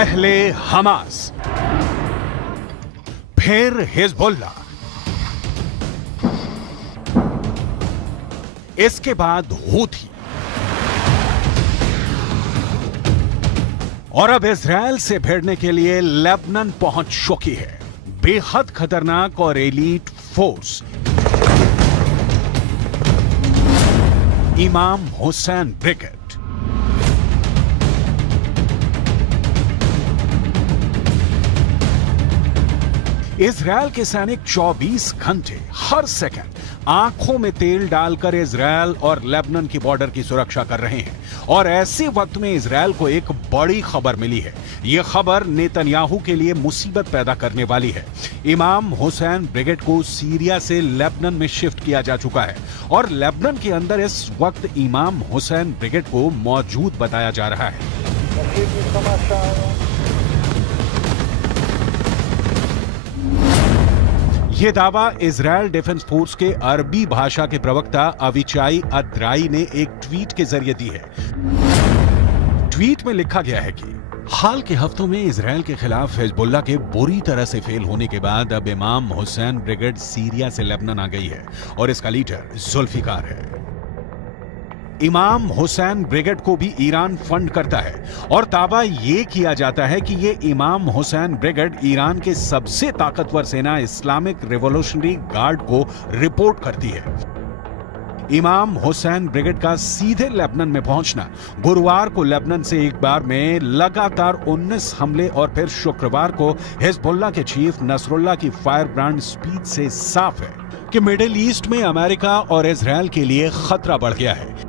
पहले हमास, फिर हिजबुल्लाह, इसके बाद हूथी और अब इजराइल से भिड़ने के लिए लेबनान पहुंच चुकी है बेहद खतरनाक और एलीट फोर्स इमाम हुसैन ब्रिगेड। इजराइल के सैनिक 24 घंटे हर सेकंड आंखों में तेल डालकर इजराइल और लेबनान की बॉर्डर की सुरक्षा कर रहे हैं और ऐसे वक्त में इजराइल को एक बड़ी खबर मिली है। यह खबर नेतन्याहू के लिए मुसीबत पैदा करने वाली है। इमाम हुसैन ब्रिगेड को सीरिया से लेबनान में शिफ्ट किया जा चुका है और लेबनान के अंदर इस वक्त इमाम हुसैन ब्रिगेड को मौजूद बताया जा रहा है। यह दावा इजराइल डिफेंस फोर्स के अरबी भाषा के प्रवक्ता अविचाई अद्राई ने एक ट्वीट के जरिए दी है। ट्वीट में लिखा गया है कि हाल के हफ्तों में इजराइल के खिलाफ हिजबुल्लाह के बुरी तरह से फेल होने के बाद अब इमाम हुसैन ब्रिगेड सीरिया से लेबनान आ गई है और इसका लीडर जुल्फिकार है। इमाम हुसैन ब्रिगेड को भी ईरान फंड करता है और दावा यह किया जाता है कि यह इमाम हुसैन ब्रिगेड ईरान के सबसे ताकतवर सेना इस्लामिक रिवॉल्यूशनरी गार्ड को रिपोर्ट करती है। इमाम हुसैन ब्रिगेड का सीधे लेबनान में पहुंचना गुरुवार को लेबनान से एक बार में लगातार 19 हमले और फिर शुक्रवार को हिजबुल्लाह के चीफ नसरुल्लाह की फायर ब्रांड स्पीच से साफ है कि मिडिल ईस्ट में अमेरिका और इजराइल के लिए खतरा बढ़ गया है।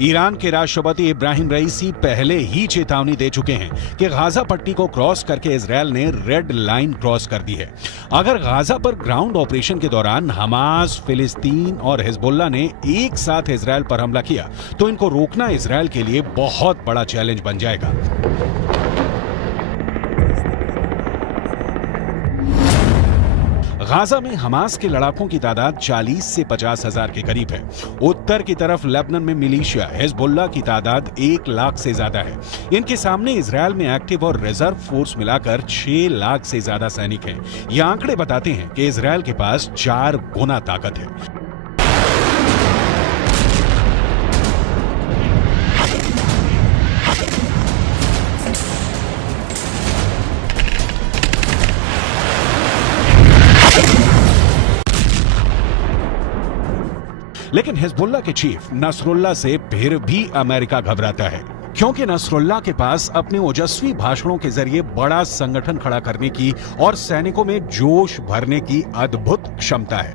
ईरान के राष्ट्रपति इब्राहिम रईसी पहले ही चेतावनी दे चुके हैं कि गाजा पट्टी को क्रॉस करके इजराइल ने रेड लाइन क्रॉस कर दी है। अगर गाजा पर ग्राउंड ऑपरेशन के दौरान हमास, फिलिस्तीन और हिजबुल्लाह ने एक साथ इजराइल पर हमला किया तो इनको रोकना इजराइल के लिए बहुत बड़ा चैलेंज बन जाएगा। गाजा में हमास के लड़ाकों की तादाद 40 से 50 हजार के करीब है। उत्तर की तरफ लेबनान में मिलिशिया हिजबुल्लाह की तादाद 1 लाख से ज्यादा है। इनके सामने इजराइल में एक्टिव और रिजर्व फोर्स मिलाकर 6 लाख से ज्यादा सैनिक हैं। ये आंकड़े बताते हैं कि इजराइल के पास 4 गुना ताकत है। लेकिन हिजबुल्लाह के चीफ नसरुल्लाह से फिर भी अमेरिका घबराता है क्योंकि नसरुल्लाह के पास अपने ओजस्वी भाषणों के जरिए बड़ा संगठन खड़ा करने की और सैनिकों में जोश भरने की अद्भुत क्षमता है।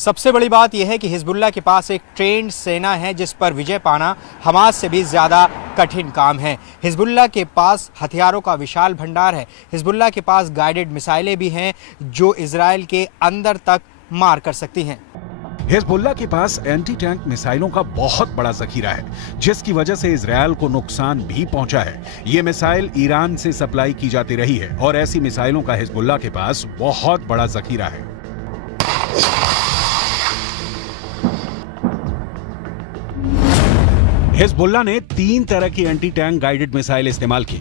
सबसे बड़ी बात यह है कि हिजबुल्लाह के पास एक ट्रेंड सेना है जिस पर विजय पाना हमास से भी ज़्यादा कठिन काम है। हिजबुल्लाह के पास हथियारों का विशाल भंडार है। हिजबुल्लाह के पास गाइडेड मिसाइलें भी हैं जो इजराइल के अंदर तक मार कर सकती हैं। हिजबुल्लाह के पास एंटी टैंक मिसाइलों का बहुत बड़ा जखीरा है जिसकी वजह से इजराइल को नुकसान भी पहुंचा है। ये मिसाइल ईरान से सप्लाई की जाती रही है और ऐसी मिसाइलों का हिजबुल्लाह के पास बहुत बड़ा जखीरा है। हिजबुल्लाह ने 3 तरह की एंटी टैंक गाइडेड मिसाइल इस्तेमाल की।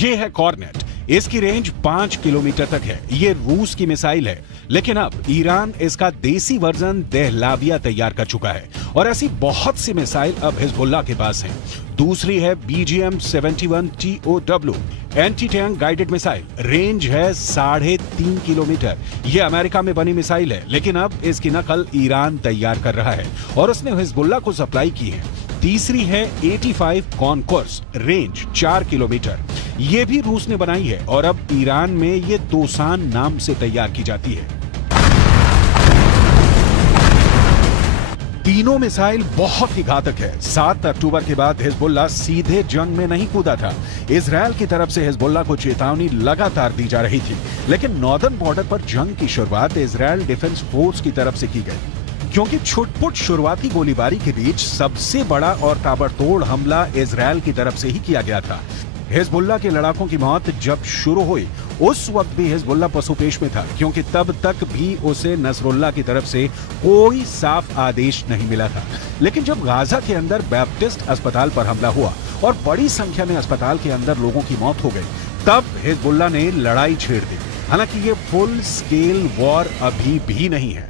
ये है कॉर्नेट, इसकी रेंज 5 किलोमीटर तक है। ये रूस की मिसाइल है, लेकिन अब ईरान इसका देसी वर्जन देहलाविया तैयार कर चुका है और ऐसी बहुत सी मिसाइल अब हिजबुल्लाह के पास हैं। दूसरी है BGM-71 TOW anti tank guided missile. Range है 3.5 किलोमीटर। यह अमेरिका में बनी मिसाइल है, लेकिन अब इसकी नकल ईरान तैयार कर रहा है और उसने हिजबुल्लाह को सप्लाई की है। तीसरी है 85 कॉनकोर्स, रेंज 4 किलोमीटर। यह भी रूस ने बनाई है और अब ईरान में ये दोसान नाम से तैयार की जाती है। तीनों मिसाइल बहुत ही घातक है। 7 अक्टूबर के बाद हिजबुल्लाह सीधे जंग में नहीं कूदा था। इजरायल की तरफ से हिजबुल्लाह को चेतावनी लगातार दी जा रही थी, लेकिन नॉर्दर्न बॉर्डर पर जंग की शुरुआत इजरायल डिफेंस फोर्स की तरफ से की गई, क्योंकि छुटपुट शुरुआती गोलीबारी के बीच सबसे बड़ा और ताबड़तोड़ हमला इजरायल की तरफ से ही किया गया था। हिजबुल्लाह के लड़ाकों की मौत जब शुरू हुई, उस वक्त भी हिजबुल्लाह पसुपेश में था, क्योंकि तब तक भी उसे नसरुल्लाह की तरफ से कोई साफ आदेश नहीं मिला था। लेकिन जब गाजा के अंदर बैप्टिस्ट अस्पताल पर हमला हुआ और बड़ी संख्या में अस्पताल के अंदर लोगों की मौत हो गई, तब हिजबुल्लाह ने लड़ाई छेड़ दी। हालांकि ये फुल स्केल वॉर अभी भी नहीं है।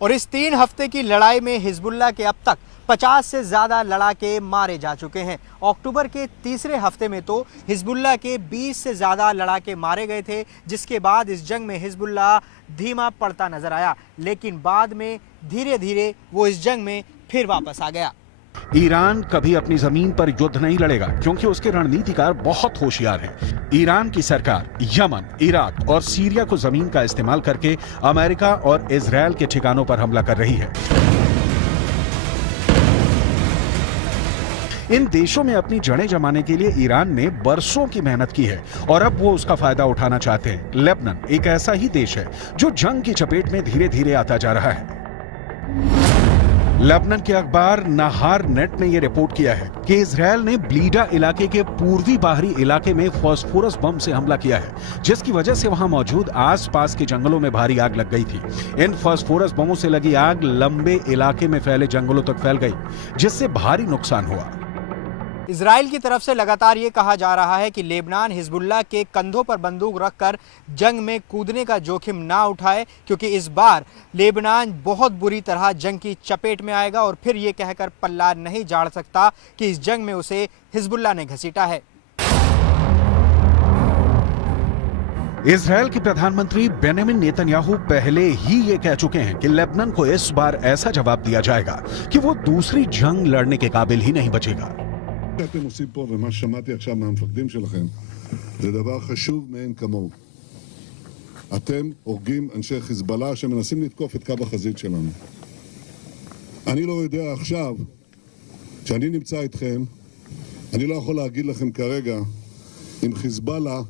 और इस 3 हफ्ते की लड़ाई में हिजबुल्लाह के अब तक 50 से ज्यादा लड़ाके मारे जा चुके हैं। अक्टूबर के तीसरे हफ्ते में तो हिजबुल्लाह के 20 से ज्यादा लड़ाके मारे गए थे, जिसके बाद इस जंग में हिजबुल्लाह धीमा पड़ता नजर आया, लेकिन बाद में धीरे धीरे वो इस जंग में फिर वापस आ गया। ईरान कभी अपनी जमीन पर युद्ध नहीं लड़ेगा, क्योंकि उसके रणनीतिकार बहुत होशियार हैं। ईरान की सरकार यमन, इराक और सीरिया को जमीन का इस्तेमाल करके अमेरिका और इजरायल के ठिकानों पर हमला कर रही है। इन देशों में अपनी जड़ें जमाने के लिए ईरान ने बरसों की मेहनत की है और अब वो उसका फायदा उठाना चाहते हैं। लेबनान एक ऐसा ही देश है जो जंग की चपेट में धीरे धीरे आता जा रहा है। लेबनान के अखबार नहार नेट ने यह रिपोर्ट किया है कि इजरायल ने ब्लीडा इलाके के पूर्वी बाहरी इलाके में फास्फोरस बम से हमला किया है, जिसकी वजह से वहां मौजूद आसपास के जंगलों में भारी आग लग गई थी। इन फास्फोरस बमों से लगी आग लंबे इलाके में फैले जंगलों तक फैल गई, जिससे भारी नुकसान हुआ। इजराइल की तरफ से लगातार ये कहा जा रहा है कि लेबनान हिजबुल्लाह के कंधों पर बंदूक रखकर जंग में कूदने का जोखिम ना उठाए, क्योंकि इस बार लेबनान बहुत बुरी तरह जंग की चपेट में आएगा और फिर ये कहकर पल्ला नहीं झाड़ सकता कि इस जंग में उसे हिजबुल्लाह ने घसीटा है। इजरायल के प्रधानमंत्री बेंजामिन नेतन्याहू पहले ही ये कह चुके हैं कि लेबनान को इस बार ऐसा जवाब दिया जाएगा कि वो दूसरी जंग लड़ने के काबिल ही नहीं बचेगा। שאתם עושים פה ומה ששמעתי עכשיו מהמפקדים שלכם זה דבר חשוב מאין כמוהו. אתם הורגים אנשי חיזבאללה שמנסים לתקוף את קו החזית שלנו. אני לא יודע עכשיו, כשאני נמצא איתכם, אני לא יכול להגיד לכם כרגע אם חיזבאללה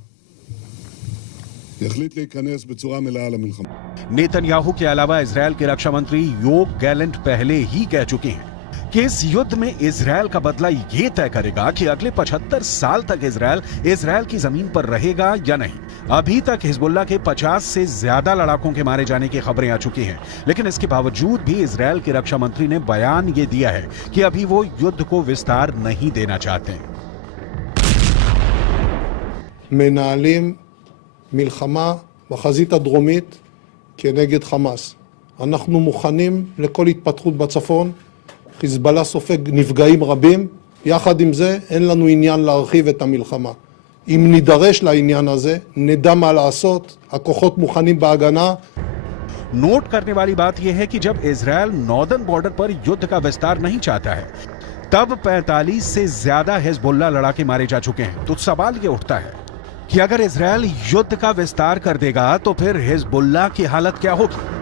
יחליט להיכנס בצורה מלאה למלחמה. नेतन्याहू के अलावा इजरायल के रक्षा मंत्री योव गैलेंट पहले ही कह चुके हैं कि इस युद्ध में इजरायल का बदला ये तय करेगा कि अगले 75 साल तक इजरायल की जमीन पर रहेगा या नहीं। अभी तक हिजबुल्लाह के 50 से ज्यादा लड़ाकों के मारे जाने की खबरें आ चुकी हैं, लेकिन इसके बावजूद भी इजरायल के रक्षा मंत्री ने बयान ये दिया है कि अभी वो युद्ध को विस्तार नहीं देना चाहते। מנהלים מלחמה בחזית הדרומית כנגד חמאס. אנחנו מוכנים לכל התפתחות בצפון. חיזבאללה סופג נפגעים רבים. יחד עם זה אין לנו עניין להרחיב את המלחמה. אם נידרש לעניין הזה, נדע מה לעשות. הכוחות מוכנים בהגנה. नोट करने वाली बात यह है कि जब इजरायल नॉर्दर्न बॉर्डर पर युद्ध का विस्तार नहीं चाहता है, तब 45 से ज्यादा हिजबुल्लाह लड़ाके मारे जा चुके हैं। तो सवाल यह उठता है कि अगर इजरायल युद्ध का विस्तार कर देगा तो फिर हिजबुल्लाह की हालत क्या होगी।